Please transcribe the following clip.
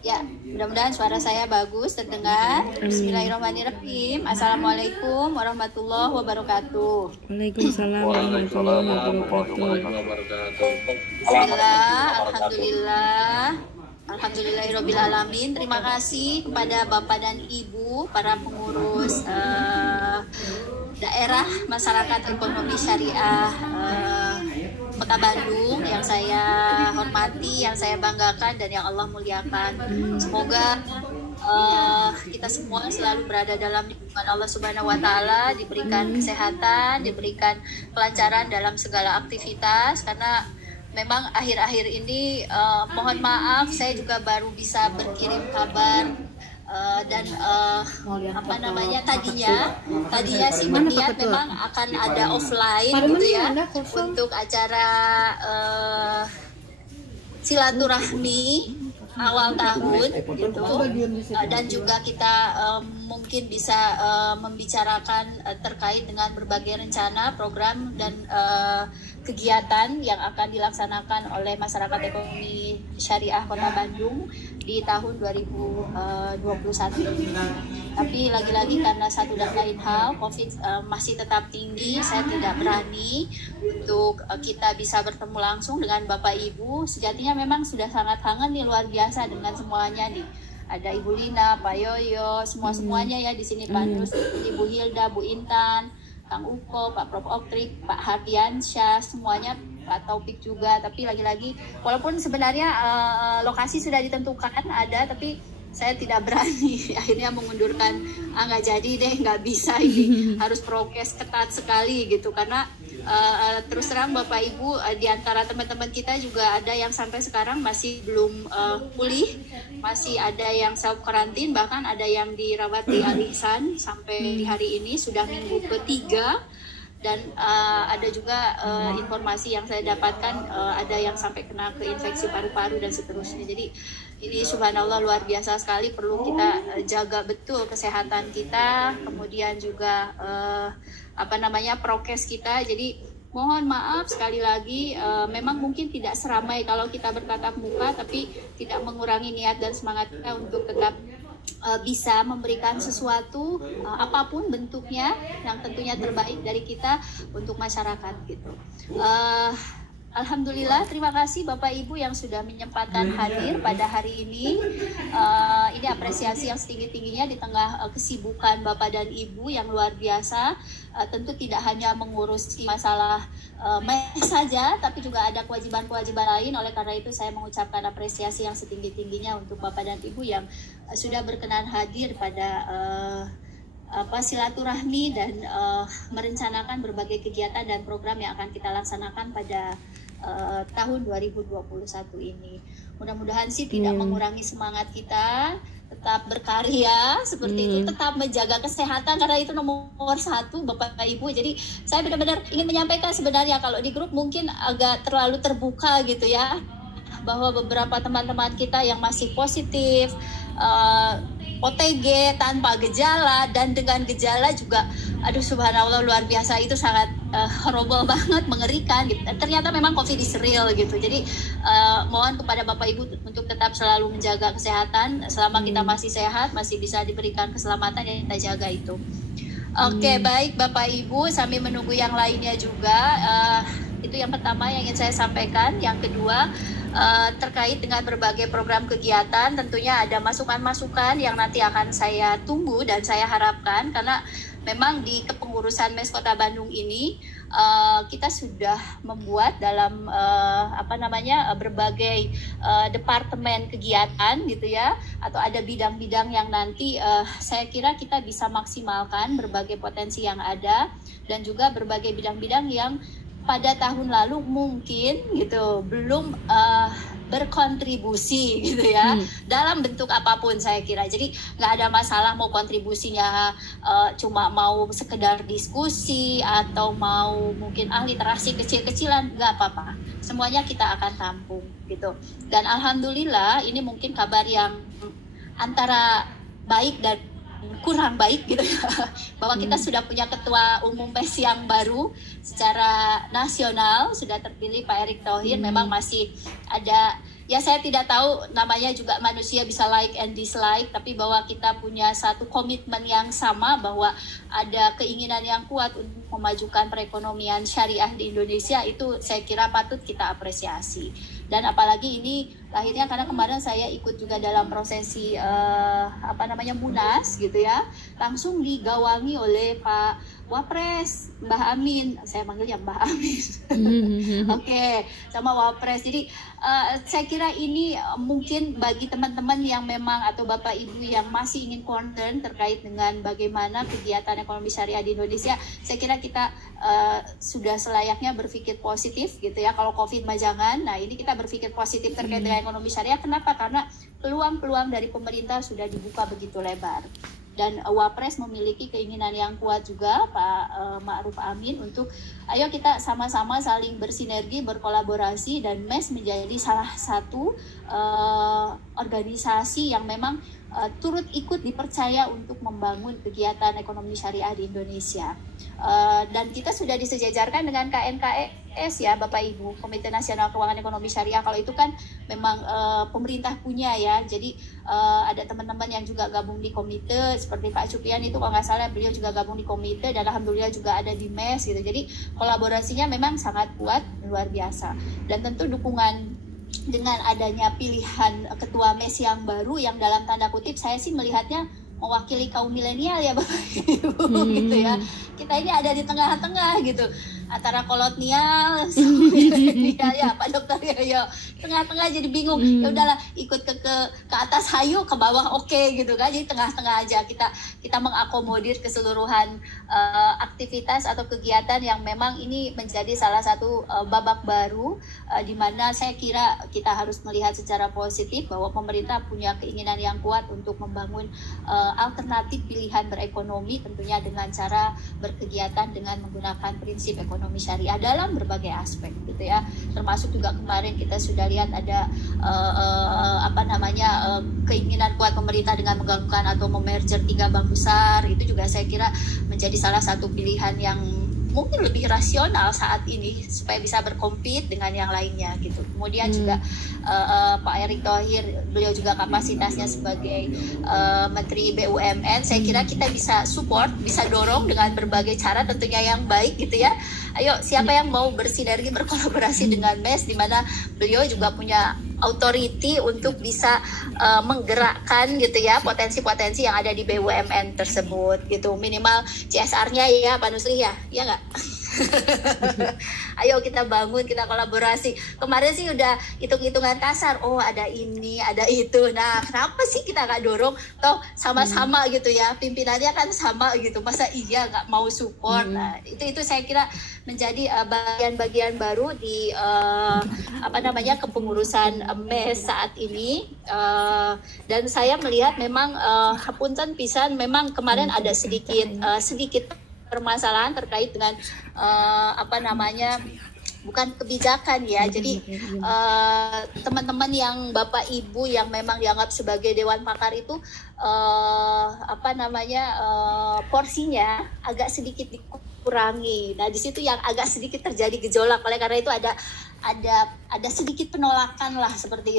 Ya, mudah-mudahan suara saya bagus terdengar. Bismillahirrahmanirrahim. Assalamualaikum warahmatullahi wabarakatuh. Waalaikumsalam warahmatullahi wabarakatuh. Bismillah, alhamdulillah. Alhamdulillahirabbil alamin. Terima kasih kepada Bapak dan Ibu para pengurus daerah masyarakat ekonomi syariah Kota Bandung yang saya hormati, yang saya banggakan dan yang Allah muliakan. Semoga kita semua selalu berada dalam lindungan Allah Subhanahu wa taala, diberikan kesehatan, diberikan kelancaran dalam segala aktivitas, karena memang akhir-akhir ini mohon maaf saya juga baru bisa berkirim kabar dan tadinya sih berniat memang akan ada offline gitu ya untuk acara silaturahmi awal tahun gitu, dan juga kita mungkin bisa membicarakan terkait dengan berbagai rencana, program dan kegiatan yang akan dilaksanakan oleh masyarakat ekonomi syariah Kota Bandung di tahun 2021 ini. Tapi lagi-lagi karena satu dan lain hal, COVID masih tetap tinggi, saya tidak berani untuk kita bisa bertemu langsung dengan Bapak Ibu. Sejatinya memang sudah sangat kangen nih, luar biasa dengan semuanya nih. Ada Ibu Lina, Pak Yoyo, semuanya ya di sini, Pak Nus, Ibu Hilda, Bu Intan, Kang Uko, Pak Prof Oktrik, Pak Hardiansyah, semuanya, Pak Taufik juga. Tapi lagi-lagi walaupun sebenarnya lokasi sudah ditentukan ada, tapi saya tidak berani akhirnya mengundurkan, nggak jadi deh, nggak bisa ini, harus prokes ketat sekali gitu, karena terus terang Bapak Ibu, di antara teman-teman kita juga ada yang sampai sekarang masih belum pulih, masih ada yang self karantin, bahkan ada yang dirawat di Al Ihsan sampai di hari ini sudah minggu ketiga. Dan ada juga informasi yang saya dapatkan, ada yang sampai kena ke infeksi paru-paru dan seterusnya. Jadi ini subhanallah luar biasa sekali, perlu kita jaga betul kesehatan kita, kemudian juga prokes kita. Jadi mohon maaf sekali lagi, memang mungkin tidak seramai kalau kita bertatap muka, tapi tidak mengurangi niat dan semangat kita untuk tetap bisa memberikan sesuatu, apapun bentuknya, yang tentunya terbaik dari kita untuk masyarakat gitu. Alhamdulillah, terima kasih Bapak Ibu yang sudah menyempatkan hadir pada hari ini. Ini apresiasi yang setinggi-tingginya di tengah kesibukan Bapak dan Ibu yang luar biasa. Tentu tidak hanya mengurusi masalah mes saja, tapi juga ada kewajiban-kewajiban lain. Oleh karena itu saya mengucapkan apresiasi yang setinggi-tingginya untuk Bapak dan Ibu yang sudah berkenan hadir pada silaturahmi dan merencanakan berbagai kegiatan dan program yang akan kita laksanakan pada tahun 2021 ini. Mudah-mudahan sih tidak mengurangi semangat kita, tetap berkarya seperti itu, tetap menjaga kesehatan karena itu nomor satu Bapak Ibu. Jadi saya benar-benar ingin menyampaikan, sebenarnya kalau di grup mungkin agak terlalu terbuka gitu ya, bahwa beberapa teman-teman kita yang masih positif, OTG tanpa gejala dan dengan gejala juga, aduh subhanallah luar biasa, itu sangat horrible banget, mengerikan gitu. Ternyata memang COVID is real gitu. Jadi mohon kepada Bapak Ibu untuk tetap selalu menjaga kesehatan selama kita masih sehat, masih bisa diberikan keselamatan, yang kita jaga itu. Oke, baik Bapak Ibu, sambil menunggu yang lainnya juga, itu yang pertama yang ingin saya sampaikan. Yang kedua, terkait dengan berbagai program kegiatan, tentunya ada masukan-masukan yang nanti akan saya tunggu dan saya harapkan, karena memang di kepengurusan MES Kota Bandung ini kita sudah membuat dalam berbagai departemen kegiatan gitu ya, atau ada bidang-bidang yang nanti saya kira kita bisa maksimalkan berbagai potensi yang ada, dan juga berbagai bidang-bidang yang pada tahun lalu mungkin gitu belum berkontribusi gitu ya, dalam bentuk apapun saya kira. Jadi nggak ada masalah mau kontribusinya cuma mau sekedar diskusi atau mau mungkin literasi kecil-kecilan, nggak apa-apa, semuanya kita akan tampung gitu. Dan alhamdulillah ini mungkin kabar yang antara baik dan kurang baik gitu ya, bahwa kita sudah punya ketua umum PES yang baru secara nasional, sudah terpilih Pak Erick Thohir. Memang masih ada ya saya tidak tahu, namanya juga manusia bisa like and dislike, tapi bahwa kita punya satu komitmen yang sama bahwa ada keinginan yang kuat untuk memajukan perekonomian syariah di Indonesia, itu saya kira patut kita apresiasi. Dan apalagi ini lahirnya karena kemarin saya ikut juga dalam prosesi Munas gitu ya, langsung digawangi oleh Pak Wapres, Mbah Amin, saya manggilnya Mbah Amin. Oke, sama Wapres. Jadi saya kira ini mungkin bagi teman-teman yang memang atau Bapak Ibu yang masih ingin concern terkait dengan bagaimana kegiatan ekonomi syariah di Indonesia, saya kira kita sudah selayaknya berpikir positif gitu ya. Kalau COVID mah jangan. Nah, ini kita berpikir positif terkait dengan ekonomi syariah. Kenapa? Karena peluang-peluang dari pemerintah sudah dibuka begitu lebar. Dan Wapres memiliki keinginan yang kuat juga, Pak Ma'ruf Amin, untuk ayo kita sama-sama saling bersinergi, berkolaborasi, dan MES menjadi salah satu organisasi yang memang turut ikut dipercaya untuk membangun kegiatan ekonomi syariah di Indonesia. Dan kita sudah disejajarkan dengan KNKS ya Bapak Ibu, Komite Nasional Keuangan Ekonomi Syariah. Kalau itu kan memang pemerintah punya ya, jadi ada teman-teman yang juga gabung di komite, seperti Pak Cupian itu kalau nggak salah beliau juga gabung di komite, dan alhamdulillah juga ada di MES gitu. Jadi kolaborasinya memang sangat kuat, luar biasa. Dan tentu dukungan dengan adanya pilihan ketua MES yang baru, yang dalam tanda kutip saya sih melihatnya mewakili kaum milenial ya Bapak Ibu gitu ya. Kita ini ada di tengah-tengah gitu, antara kolonial sama milenial ya Pak Dokter ya. Tengah-tengah jadi bingung. Ya udahlah, ikut ke atas hayu, ke bawah oke gitu kan. Jadi tengah-tengah aja, kita mengakomodir keseluruhan aktivitas atau kegiatan yang memang ini menjadi salah satu babak baru di mana saya kira kita harus melihat secara positif bahwa pemerintah punya keinginan yang kuat untuk membangun alternatif pilihan berekonomi, tentunya dengan cara berkegiatan dengan menggunakan prinsip ekonomi syariah dalam berbagai aspek gitu ya. Termasuk juga kemarin kita sudah lihat ada keinginan kuat pemerintah dengan menggabungkan atau memerger 3 bank besar. Itu juga saya kira menjadi salah satu pilihan yang mungkin lebih rasional saat ini supaya bisa berkompet dengan yang lainnya gitu. Kemudian juga Pak Erick Thohir, beliau juga kapasitasnya sebagai Menteri BUMN, saya kira kita bisa support, bisa dorong dengan berbagai cara tentunya yang baik gitu ya. Ayo siapa yang mau bersinergi, berkolaborasi dengan MES, di mana beliau juga punya authority untuk bisa menggerakkan gitu ya potensi-potensi yang ada di BUMN tersebut gitu, minimal CSR-nya ya Pak Nusri ya nggak? Ayo kita bangun, kita kolaborasi. Kemarin sih udah hitung-hitungan kasar, oh ada ini, ada itu. Nah kenapa sih kita nggak dorong? Toh sama-sama gitu ya, pimpinannya kan sama gitu, masa iya nggak mau support? Nah itu saya kira menjadi bagian-bagian baru di kepengurusan MES saat ini. Dan saya melihat memang punten pisan, memang kemarin ada sedikit permasalahan terkait dengan bukan kebijakan ya. Jadi teman-teman yang Bapak Ibu yang memang dianggap sebagai Dewan Pakar itu porsinya agak sedikit dikurangi. Nah di situ yang agak sedikit terjadi gejolak. Oleh karena itu ada sedikit penolakan lah seperti itu.